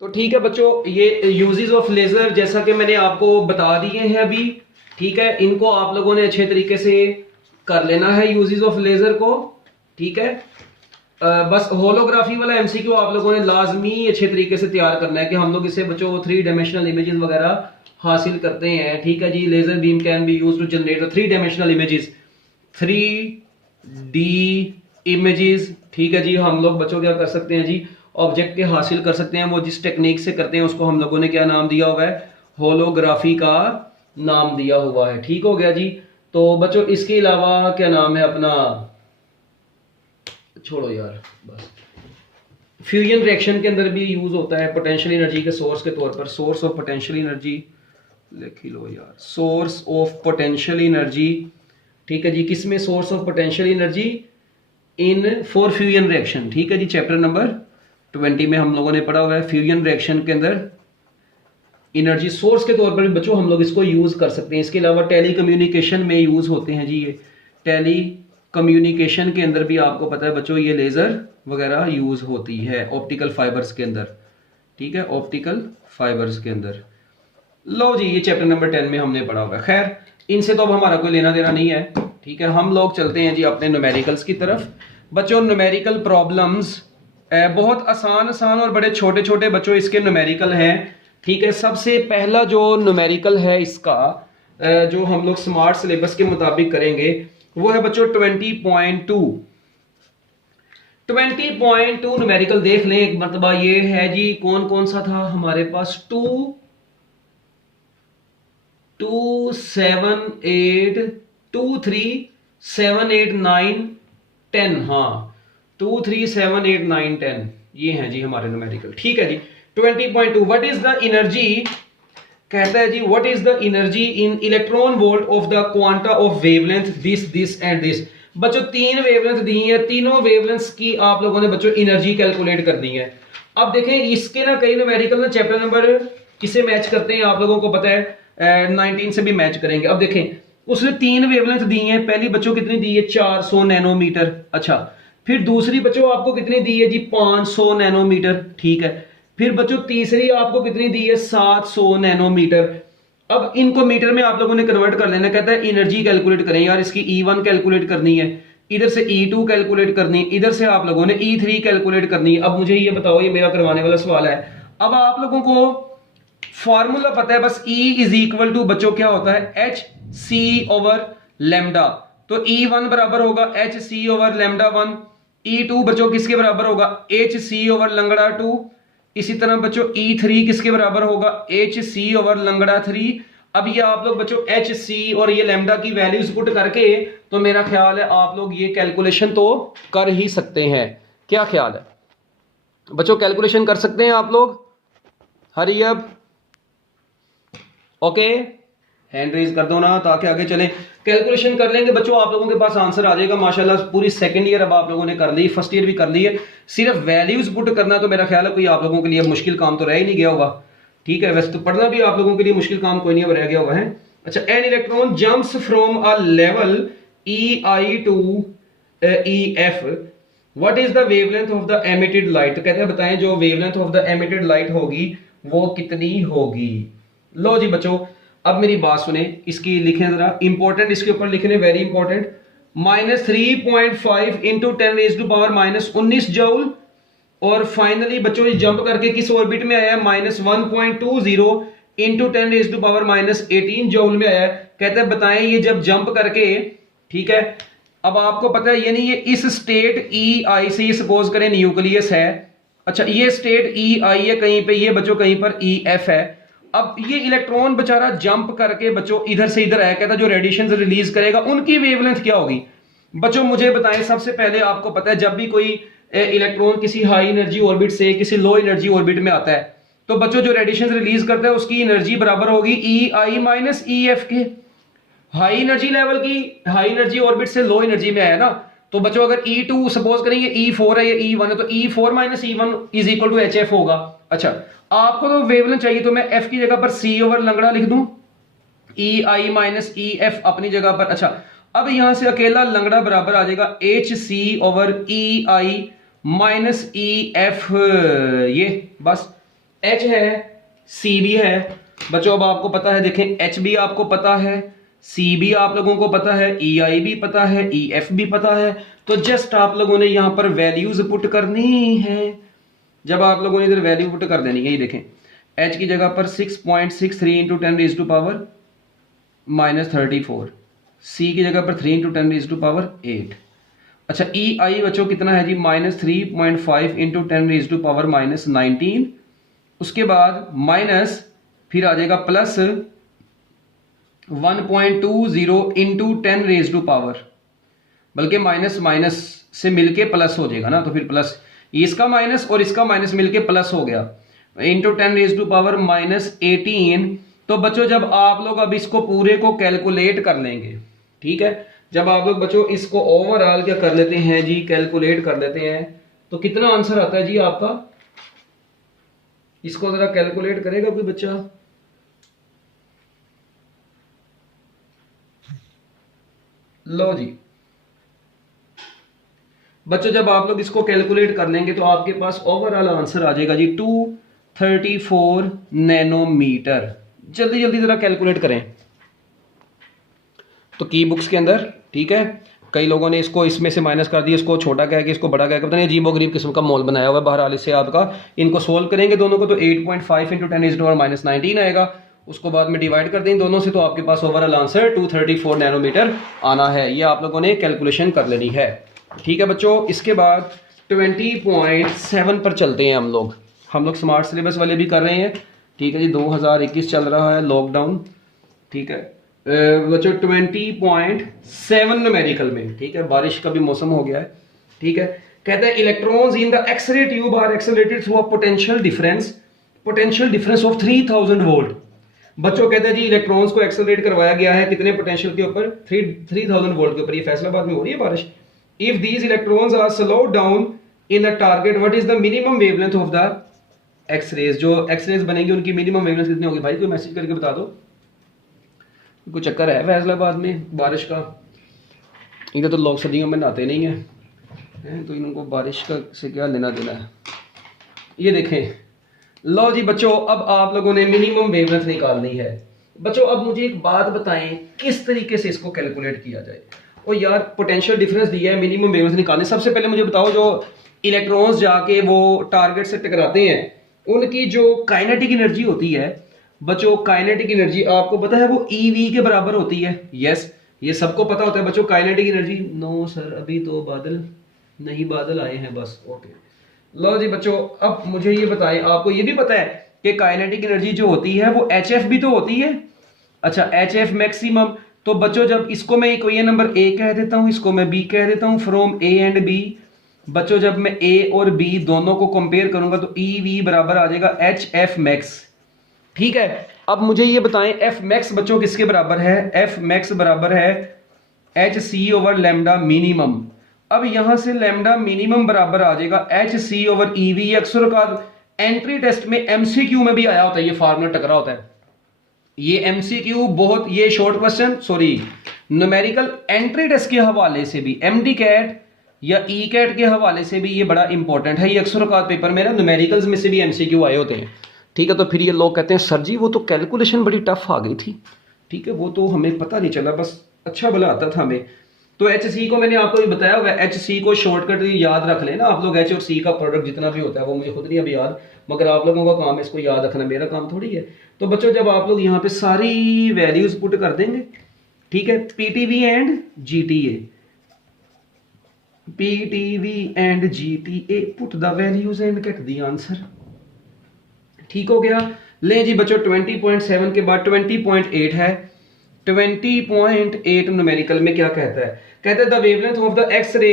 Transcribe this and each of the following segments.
तो ठीक है बच्चों, ये यूजेस ऑफ लेजर जैसा कि मैंने आपको बता दिए हैं अभी। ठीक है, इनको आप लोगों ने अच्छे तरीके से कर लेना है यूजेस ऑफ लेजर को। ठीक है, बस होलोग्राफी वाला एमसीक्यू आप लोगों ने लाजमी अच्छे तरीके से तैयार करना है कि हम लोग इसे बच्चों 3 डायमेंशनल इमेजेस वगैरह हासिल करते हैं। ठीक है जी, laser beam can be use to generate 3 dimensional images, 3D images. ठीक है जी, हम लोग बच्चों क्या कर सकते हैं जी, ऑब्जेक्ट के हासिल कर सकते हैं। वो जिस टेक्निक से करते हैं उसको हम लोगों ने क्या नाम दिया हुआ है, होलोग्राफी का नाम दिया हुआ है। ठीक हो गया जी। तो बच्चों इसके अलावा क्या नाम है अपना, छोड़ो यार बस, फ्यूजन रिएक्शन के अंदर भी यूज होता है पोटेंशियल एनर्जी के सोर्स के तौर पर। सोर्स ऑफ पोटेंशियल एनर्जी लिख ही लो यार, सोर्स ऑफ पोटेंशियल एनर्जी। ठीक है जी, किसमें source of potential energy, in for fusion reaction. ठीक है जी, चैप्टर नंबर 20 में हम लोगों ने पढ़ा हुआ है फ्यूजन रिएक्शन के अंदर एनर्जी सोर्स के तौर पर भी बच्चों हम लोग इसको यूज कर सकते हैं। इसके अलावा टेली कम्युनिकेशन में यूज होते हैं जी, ये टेली कम्युनिकेशन के अंदर भी आपको पता है बच्चों ये लेजर वगैरह यूज होती है ऑप्टिकल फाइबर्स के अंदर। ठीक है, ऑप्टिकल फाइबर्स के अंदर। लो जी, ये चैप्टर नंबर 10 में हमने पढ़ा हुआ है। खैर, इनसे तो अब हमारा कोई लेना देना नहीं है। ठीक है, हम लोग चलते हैं जी अपने न्यूमेरिकल्स की तरफ। बच्चों न्यूमेरिकल प्रॉब्लम्स बहुत आसान आसान और बड़े छोटे छोटे बच्चों इसके न्यूमेरिकल हैं। ठीक है, सबसे पहला जो न्यूमेरिकल है इसका जो हम लोग स्मार्ट सिलेबस के मुताबिक करेंगे वो है बच्चों 20.2। 20.2 न्यूमेरिकल देख लें एक मरतबा। ये है जी, कौन कौन सा था हमारे पास, 2 7 8 2 3 7 8 9 10। हाँ, 2 3 7 8 9 10 ये हैं जी हमारे न्यूमेरिकल। ठीक है जी, 20.2 व्हाट इज द एनर्जी, कहता है जी what is the energy in electron volt of the quanta of wavelength this and this. बच्चों 3 वेवलेंथ दी है, तीनों वेवलेंथ्स की आप लोगों ने बच्चों एनर्जी कैलकुलेट करनी है। अब देखें इसके ना कई न्यूमेरिकल ना चैप्टर नंबर किसे मैच करते हैं आप लोगों को पता है, 19 से भी मैच करेंगे। अब देखें उसने 3 वेवलेंथ दी है। पहली बच्चों कितनी दी है, 400 नैनोमीटर। अच्छा, फिर दूसरी बच्चों आपको कितनी दी है जी, 500 नैनोमीटर। ठीक है, फिर बच्चों तीसरी आपको कितनी दी है, 700 नैनोमीटर। अब इनको मीटर में आप लोगों ने कन्वर्ट कर लेना। कहता है एनर्जी कैलकुलेट करें यार, इसकी E1 कैलकुलेट करनी है, इधर से E2 कैलकुलेट करनी है, इधर से आप लोगों ने E3 कैलकुलेट करनी है। अब मुझे ये बताओ, ये मेरा करवाने वाला सवाल है। अब आप लोगों को फॉर्मूला पता है, बस E इज इक्वल टू बच्चों क्या होता है, एच सी ओवर लेमडा। तो E1 बराबर होगा H C over lambda 1। E2 बच्चों किसके बराबर होगा, एच सी ओवर लंगड़ा 2। इसी तरह बच्चों E3 किसके बराबर होगा, एच सी ओवर लंगड़ा 3। अब ये आप लोग बच्चों एच सी और ये लेमडा की वैल्यूज पुट करके तो मेरा ख्याल है आप लोग ये कैलकुलेशन तो कर ही सकते हैं। क्या ख्याल है बच्चों, कैलकुलेशन कर सकते हैं आप लोग? हरी अब ओके, हैंड रेज कर दो ना ताकि आगे चले। कैलकुलेशन कर लेंगे बच्चों, आप लोगों के पास आंसर आ जाएगा माशाल्लाह। पूरी सेकंड ईयर अब आप लोगों ने कर ली, फर्स्ट ईयर भी कर ली है। सिर्फ वैल्यूज पुट करना तो मेरा ख्याल है कोई आप लोगों के लिए मुश्किल काम तो रह ही नहीं गया होगा। ठीक है, वैसे तो पढ़ना भी आप लोगों के लिए मुश्किल काम कोई नहीं अब रह गया होगा है। अच्छा, an electron jumps from a level EI to EF, what is the wavelength of the emitted light. तो कहते हैं बताएं जो wavelength of the emitted light होगी वो कितनी होगी। लो जी बच्चों, अब मेरी बात सुने, इसकी लिखें जरा, इंपॉर्टेंट इसके ऊपर लिखने, वेरी इंपॉर्टेंट। -3.5 into 10⁻⁻19 joule. और फाइनली बच्चों ये जंप करके किस ऑर्बिट में आया है, -1.20 इंटू 10⁻18 जूल में आया है। कहते हैं बताएं ये जब जंप करके, ठीक है, अब आपको पता है यानी ये इस स्टेट EI से सपोज करें न्यूक्लियस है। अच्छा, ये स्टेट EI है कहीं पे, ये बच्चों कहीं पर EF है। अब ये इलेक्ट्रॉन बेचारा जंप करके बच्चों इधर से इधर आया, कहता जो रेडिएशन रिलीज करेगा उनकी वेवलेंथ क्या होगी। बच्चों मुझे बताएं, सबसे पहले आपको पता है जब भी कोई इलेक्ट्रॉन किसी हाई एनर्जी ऑर्बिट से किसी लो एनर्जी ऑर्बिट में आता है तो बच्चों जो रेडिएशन रिलीज करता है उसकी एनर्जी बराबर होगी EI माइनस EF के। हाई एनर्जी लेवल की, हाई एनर्जी ऑर्बिट से लो एनर्जी में आया ना, तो बच्चों अगर E2 सपोज करेंगे E4 है या E1 है तो E4 minus E1 is equal to HF होगा। अच्छा, आपको तो वेवलेंथ चाहिए तो मैं F की जगह पर C ओवर लंगड़ा लिख दूं, EI माइनस EF अपनी जगह पर। अच्छा, अब यहां से अकेला लंगड़ा बराबर आ जाएगा HC over EI minus EF, ये बस एच है, सी भी है बच्चों। अब आपको पता है, देखें एच भी आपको पता है, सी भी आप लोगों को पता है, ई आई भी पता है, ई एफ भी पता है। तो जस्ट आप लोगों ने यहां पर वैल्यूज पुट करनी है। जब आप लोगों ने इधर वैल्यू पुट कर देनी है, ये देखें एच की जगह पर 6.63 इंटू 10 रेज टू पावर -34, सी की जगह पर 3 इंटू 10 रेज टू पावर 8। अच्छा ई आई बच्चों कितना है जी, -3.5 इंटू 10 रेज टू पावर -19। उसके बाद माइनस फिर आ जाएगा plus 1.20 into 10 raise to power, बल्कि माइनस माइनस से मिलके प्लस हो जाएगा ना, तो फिर प्लस इसका माइनस और इसका माइनस मिलके प्लस हो गया, इंटू 10 रेज टू पावर -18। तो बच्चों जब आप लोग अब इसको पूरे को कैलकुलेट कर लेंगे, ठीक है, जब आप लोग बच्चों इसको ओवरऑल क्या कर लेते हैं जी, कैलकुलेट कर लेते हैं, तो कितना आंसर आता है जी आपका? इसको जरा कैलकुलेट करेगा कोई बच्चा? लो जी बच्चों, जब आप लोग इसको कैलकुलेट कर लेंगे तो आपके पास ओवरऑल आंसर आ जाएगा जी 234 नैनोमीटर। जल्दी जल्दी जरा कैलकुलेट करें तो की बुक्स के अंदर, ठीक है। कई लोगों ने इसको इसमें से माइनस कर दिया, इसको छोटा कह के इसको बड़ा कह के पता नहीं अजीबो गरीब किस्म का मॉल बनाया हुआ है। बहरहाल इससे आपका इनको सोल्व करेंगे दोनों को तो 8.5 इंटू 10 रेज़ टू पावर -19 आएगा। उसको बाद में डिवाइड कर दें दोनों से तो आपके पास ओवरऑल आंसर 234 नैनोमीटर आना है। ये आप लोगों ने कैलकुलेशन कर लेनी है, ठीक है बच्चों। इसके बाद 20.7 पर चलते हैं हम लोग स्मार्ट सिलेबस वाले भी कर रहे हैं, ठीक है जी। 2021 चल रहा है, लॉकडाउन, ठीक है बच्चों। 20.7 न्यूमेरिकल में, ठीक है, बारिश का भी मौसम हो गया है, ठीक है। कहते हैं electrons in the X-ray tube are accelerated through a potential difference of 3000 volt. बच्चों कहते हैं जी इलेक्ट्रॉन्स को एक्सेलरेट करवाया गया है कितने पोटेंशियल के ऊपर? 3000 वोल्ट के ऊपर। ये फैसलाबाद में हो रही है बारिश। If these electrons are slowed down in the target, what is the minimum wavelength of the X-rays? जो एक्स-रेज बनेगी उनकी मिनिमम वेवलेंथ कितनी होगी? भाई कोई मैसेज करके बता दो। कोई चक्कर है फैसलाबाद में बारिश का? इधर तो लोग सर्दियों में नहाते नहीं हैं, तो इनको बारिश का से क्या लेना देना है? ये देखें, लो जी बच्चों, अब आप लोगों ने मिनिमम वेवलेंथ निकालनी है। बच्चों अब मुझे एक बात बताएं, किस तरीके से इसको कैलकुलेट किया जाए? और यार पोटेंशियल डिफरेंस दिया है, मिनिमम वेवलेंथ निकालने। सबसे पहले मुझे बताओ, जो इलेक्ट्रॉन्स जाके वो टारगेट से टकराते हैं, उनकी जो काइनेटिक एनर्जी होती है बच्चों, काइनेटिक एनर्जी आपको पता है वो ईवी के बराबर होती है। यस, ये सबको पता होता है बच्चों। काइनेटिक एनर्जी, नो सर अभी तो बादल नहीं, बादल आए हैं बस, ओके। लो जी बच्चों, अब मुझे ये बताएं, आपको ये भी पता है कि काइनेटिक एनर्जी जो होती है वो एच भी तो होती है। अच्छा, एच मैक्सिमम। तो बच्चों जब इसको मैं इक्वेशन नंबर ए कह देता हूं, इसको मैं बी कह देता हूं, फ्रॉम ए एंड बी। बच्चों जब मैं ए और बी दोनों को कंपेयर करूंगा तो ई वी बराबर आ जाएगा एच एफ मैक्स, ठीक है। अब मुझे ये बताएं एफ मैक्स बच्चों किसके बराबर है? एफ मैक्स बराबर है H C over lambda minimum. अब यहां से लैम्डा मिनिमम बराबर आ जाएगा H C over E V. अक्सर का एंट्री टेस्ट में एमसीक्यू में भी आया होता है, ये फार्मूला टकरा होता है। ये एमसीक्यू बहुत, ये short question sorry numerical entry test के हवाले से भी, एमडी कैट या ई कैट के हवाले से भी ये बड़ा इंपॉर्टेंट है। ये अक्सर का पेपर में ना न्यूमेरिकल्स में से भी एमसीक्यू आए होते हैं, ठीक है। तो फिर ये लोग कहते हैं सर जी वो तो कैलकुलेशन बड़ी टफ आ गई थी, ठीक है, वो तो हमें पता नहीं चला, बस अच्छा भला आता था हमें। तो एच सी को मैंने आपको भी बताया हुआ है, एच सी को शॉर्टकट याद रख लेना आप लोग। एच और सी का प्रोडक्ट जितना भी होता है वो मुझे खुद नहीं अभी याद, मगर आप लोगों का काम है इसको याद रखना, मेरा काम थोड़ी है। तो बच्चों जब आप लोग यहाँ पे सारी वैल्यूज पुट कर देंगे, ठीक है, PTV and GTA, PTV and GTA, put the values and get the answer, ठीक हो गया। ले जी बच्चों 20.7 के बाद 20.8 है। 20.8 न्यूमेरिकल में क्या कहता है? कहता है the wavelength of the X-ray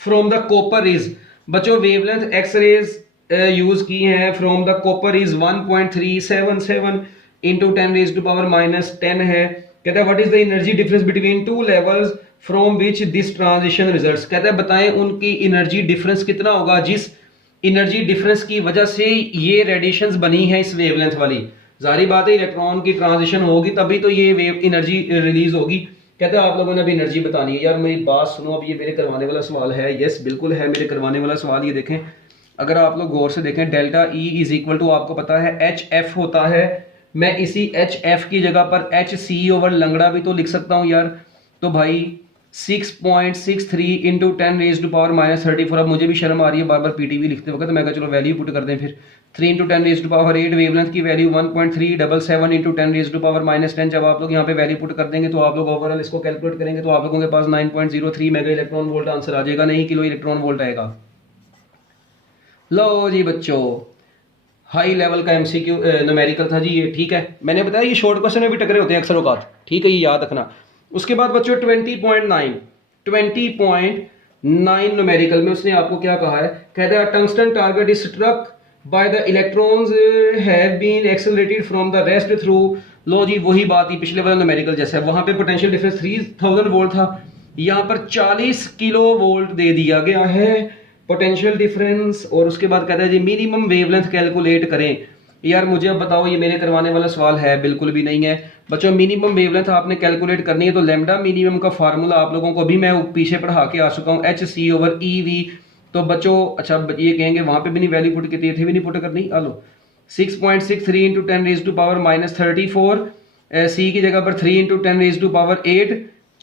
from the copper is. बच्चों वेवलेंथ एक्स रेज यूज की है from the copper is 1.377 into 10 raise to power -10 है। कहता है what is the energy difference between two levels from which this transition results. कहता है बताएं उनकी एनर्जी डिफरेंस कितना होगा जिस एनर्जी डिफरेंस की वजह से ये रेडिएशंस बनी है इस वेवलेंथ वाली। जारी बात है इलेक्ट्रॉन की ट्रांजिशन होगी तभी तो ये वेव एनर्जी रिलीज होगी। कहते हैं आप लोगों ने अभी एनर्जी बतानी है। यार मेरी बात सुनो, अब ये मेरे करवाने वाला सवाल है। यस बिल्कुल है मेरे करवाने वाला सवाल। ये देखें अगर आप लोग गौर से देखें delta E is equal to आपको पता है एच एफ होता है। मैं इसी एच एफ की जगह पर एच सी ओवर लंगड़ा भी तो लिख सकता हूँ यार। तो भाई 6.63 इंटू 10⁻⁻34। अब मुझे भी शर्म आ रही है बार बार पीटीवी लिखते वक्त, तो मैं कहा चलो वैल्यू पुट कर दें फिर। 3 इंटू 10⁻8 वेवलेंथ की वैल्यू 1.377 इंटू 10⁻⁻10। जब आप लोग यहाँ पे वैल्यू पुट कर देंगे तो आप लोग ओवरऑल इसको कैलकुलेट करेंगे तो आप लोगों के पास 9.03 मेगा इलेक्ट्रॉन वोल्ट आंसर आ जाएगा, नहीं किलो इलेक्ट्रॉन वोल्ट आएगा। लो जी बच्चों, हाई लेवल का एमसीक्यू न्यूमेरिकल था जी ये, ठीक है। मैंने बताया ये शॉर्ट क्वेश्चन में भी टकरे होते हैं अक्सर औकात, ठीक है, ये याद रखना। उसके बाद बच्चों 20.9 न्यूमेरिकल में उसने आपको क्या कहा है, कहता है tungsten target is struck by the electrons have been accelerated from the rest through. लो जी वही बात ही पिछले वाला न्यूमेरिकल जैसा है, वहां पे पोटेंशियल डिफरेंस 3000 वोल्ट था, यहाँ पर 40 किलो वोल्ट दे दिया गया है पोटेंशियल डिफरेंस। और उसके बाद कहता है जी मिनिमम वेवलेंथ कैलकुलेट करें। यार मुझे अब बताओ, ये मेरे करवाने वाला सवाल है? बिल्कुल भी नहीं है बच्चों। मिनिमम वेवलेंथ आपने कैलकुलेट करनी है तो लैम्डा मिनिमम का फार्मूला आप लोगों को अभी मैं पीछे पढ़ा के आ चुका हूँ, H C over E V. तो बच्चों अच्छा ये कहेंगे वहां पे भी नहीं वैल्यू पुट की थी, थे भी नहीं पुट करनी। आलो 6.63 इंटू 10⁻⁻34 सी की जगह पर 3 into 10⁻8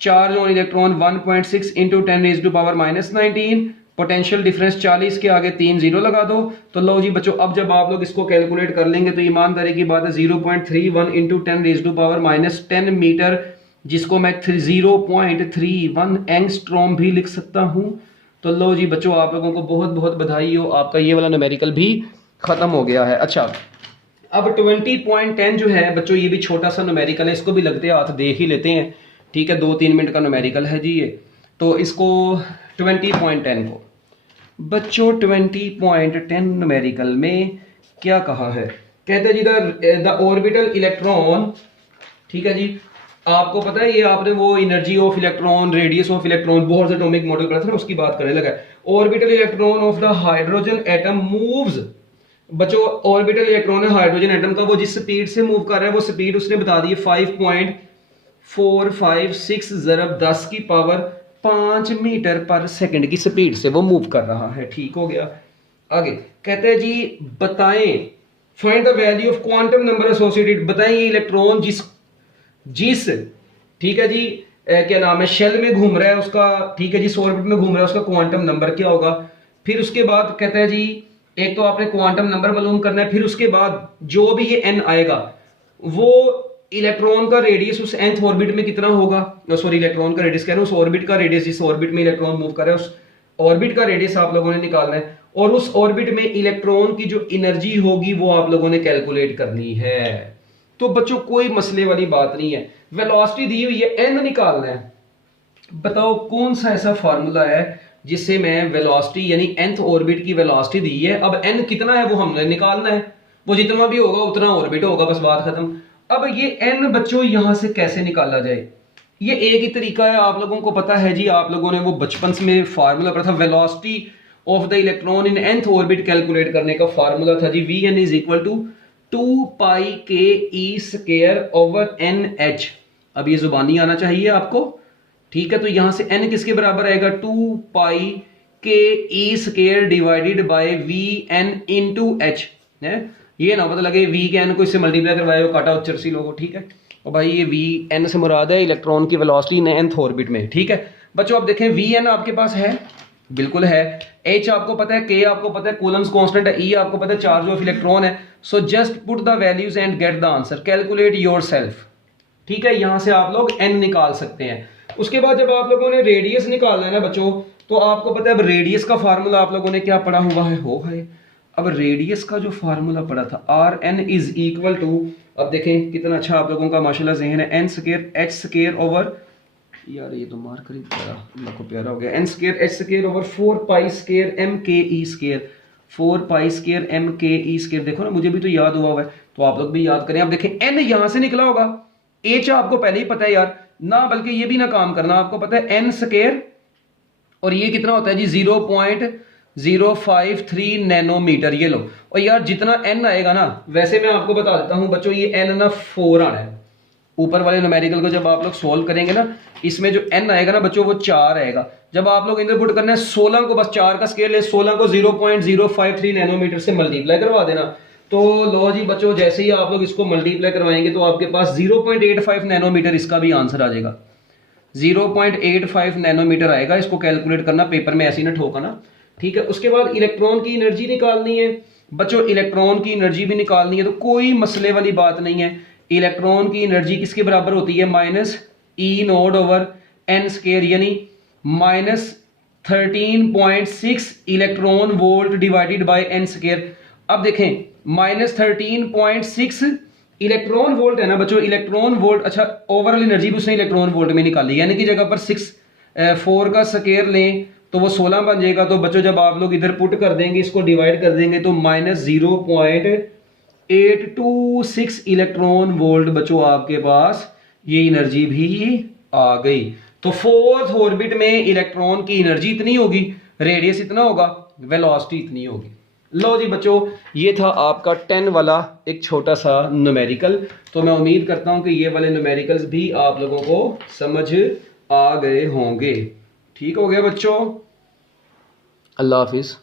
charge on electron 1.6 into 10⁻⁻19 potential difference 40 के आगे 3 जीरो लगा दो। तो लो जी बच्चों अब जब आप लोग इसको कैलकुलेट कर लेंगे तो ईमानदारी की बात है 0.31 इंटू 10⁻⁻10 मीटर, जिसको मैं 0.31 एंगस्ट्रॉम भी लिख सकता हूं। तो लो जी बच्चों आप लोगों को बहुत बहुत बधाई हो, आपका ये वाला न्यूमेरिकल भी खत्म हो गया है। अच्छा अब 20.10 जो है बच्चों ये भी छोटा सा न्यूमेरिकल है, इसको भी लगते हाथ देख ही लेते हैं, ठीक है। 2-3 मिनट का न्यूमेरिकल है जी ये। तो इसको 20.10 को बच्चों 20.10 न्यूमेरिकल में क्या कहा है, कहते हैं जी द ऑर्बिटल इलेक्ट्रॉन, ठीक है जी। आपको पता है ये आपने वो energy of electron, radius of electron, बहुत से एटॉमिक मॉडल पढ़ा था ना, उसकी बात करने लगा। Orbital electron of the hydrogen atom moves. बच्चों ऑर्बिटल इलेक्ट्रॉन है हाइड्रोजन एटम का, वो जिस स्पीड से मूव कर रहा है वो स्पीड उसने बता दी है 5.456 ज़रब 10 की पावर 5 मीटर पर सेकंड की स्पीड से वो मूव कर रहा है, ठीक हो गया। आगे कहते हैं जी बताएं find the value of quantum number associated. बताएं ये इलेक्ट्रॉन जिस ठीक है जी क्या नाम है शेल में घूम रहा है उसका, ठीक है जी ऑर्बिट में घूम रहा है, उसका क्वांटम नंबर क्या होगा। फिर उसके बाद कहता है जी एक तो आपने क्वांटम नंबर मालूम करना है, फिर उसके बाद जो भी ये एन आएगा वो इलेक्ट्रॉन का रेडियस उस nth ऑर्बिट में कितना होगा, सॉरी इलेक्ट्रॉन का रेडियस कह रहा हूं, उस ऑर्बिट का रेडियस जिस ऑर्बिट में इलेक्ट्रॉन मूव कर रहा है उस ऑर्बिट का रेडियस आप लोगों ने निकालना है, और उस ऑर्बिट में इलेक्ट्रॉन की जो एनर्जी होगी वो आप लोगों ने कैलकुलेट करनी है। तो बच्चों कोई मसले वाली बात नहीं है, वेलोसिटी दी हुई है, एन निकालना है। बताओ कौन सा ऐसा फार्मूला है जिससे मैं वेलोसिटी यानी nth ऑर्बिट की वेलोसिटी दी है, अब n कितना है वो हमने निकालना है, वो जितना भी होगा उतना ऑर्बिट होगा, बस बात खत्म। अब ये n बच्चों यहां से कैसे निकाला जाए, ये एक ही तरीका है, आप लोगों को पता है जी, आप लोगों ने वो बचपन में फार्मूला पढ़ा था, velocity of the electron in nth orbit calculate करने का फार्मूला था जी Vn is equal to 2πke² अब ये जुबानी आना चाहिए आपको, ठीक है। तो यहां से n किसके बराबर आएगा 2πke² divided by Vn into h है। ये ना पता लगे v के n को इससे मल्टीप्लाई करवाए हो काटा उच्चर सी लोगो, ठीक है। और भाई ये Vn से मुराद है इलेक्ट्रॉन की वेलोसिटी nth ऑर्बिट में, ठीक है। बच्चों आप देखें Vn आपके पास है, बिल्कुल है, h आपको पता है, k आपको पता है, कूलम्स कांस्टेंट है, E आपको पता है चार्ज ऑफ इलेक्ट्रॉन है। So just put the values and get the answer, calculate yourself, ठीक है। यहां से आप लोग n निकाल सकते हैं। उसके बाद जब आप लोगों ने रेडियस निकालना है ना बच्चों, तो आपको पता है अब रेडियस का फार्मूला आप लोगों ने क्या पढ़ा हुआ है, हो है। अब रेडियस का जो फार्मूला पढ़ा था Rn इज इक्वल टू, अब देखें कितना अच्छा आप लोगों का माशाल्लाह ज़हन है, n square h square over, यार ये तो मार कर ही प्यारा, अल्लाह को प्यारा हो गया, n square h square over 4π square mke square, 4π square mke square. देखो ना मुझे भी तो याद हुआ है, तो आप लोग भी याद करें। अब देखें n यहां से निकला होगा, h आपको पहले ही पता है यार ना, बल्कि ये भी ना काम करना, आपको पता है n स्क्वायर और ये कितना होता है जी 0.053 नैनोमीटर, ये लो। और यार जितना n आएगा ना, वैसे मैं आपको बता देता हूं बच्चों ये n ना 4 आना है, ऊपर वाले न्यूमेरिकल को जब आप लोग सोल्व करेंगे ना, इसमें जो n आएगा ना बच्चों वो 4 आएगा। जब आप लोग इधर पुट करना है 16 को, बस 4 का स्केल है, 16 को 0.053 नैनोमीटर से मल्टीप्लाई करवा देना। तो लो जी बच्चों, जैसे ही आप लोग इसको मल्टीप्लाई करवाएंगे तो आपके पास 0.85 नैनोमीटर इसका भी आंसर आ जाएगा। 0.85 नैनोमीटर आएगा। इसको कैलकुलेट करना, पेपर में ऐसे ही ना ठोकना, ठीक है। उसके बाद इलेक्ट्रॉन की एनर्जी निकालनी है बच्चों, इलेक्ट्रॉन की एनर्जी भी निकालनी है, तो कोई मसले वाली बात नहीं है। इलेक्ट्रॉन की एनर्जी किसके बराबर होती है? Minus E nought over N square, यानी minus 13.6 electron volt divided by N square. अब देखें माइनस 13.6 इलेक्ट्रॉन वोल्ट है ना बच्चों, इलेक्ट्रॉन वोल्ट। अच्छा, ओवरऑल एनर्जी भी उसने इलेक्ट्रॉन वोल्ट में निकाली, यानी कि जगह पर 4 का स्केयर लें तो वो 16 बन जाएगा। तो बच्चों जब आप लोग इधर पुट कर देंगे, इसको डिवाइड कर देंगे, तो माइनस 0.826 इलेक्ट्रॉन वोल्ट बच्चों आपके पास ये एनर्जी भी आ गई। तो फोर्थ ऑर्बिट में इलेक्ट्रॉन की एनर्जी इतनी होगी, रेडियस इतना होगा, वेलोसिटी इतनी होगी। लो जी बच्चों, ये था आपका 10 वाला एक छोटा सा न्यूमेरिकल। तो मैं उम्मीद करता हूं कि ये वाले न्यूमेरिकल्स भी आप लोगों को समझ आ गए होंगे। ठीक हो गया बच्चों, अल्लाह हाफिज।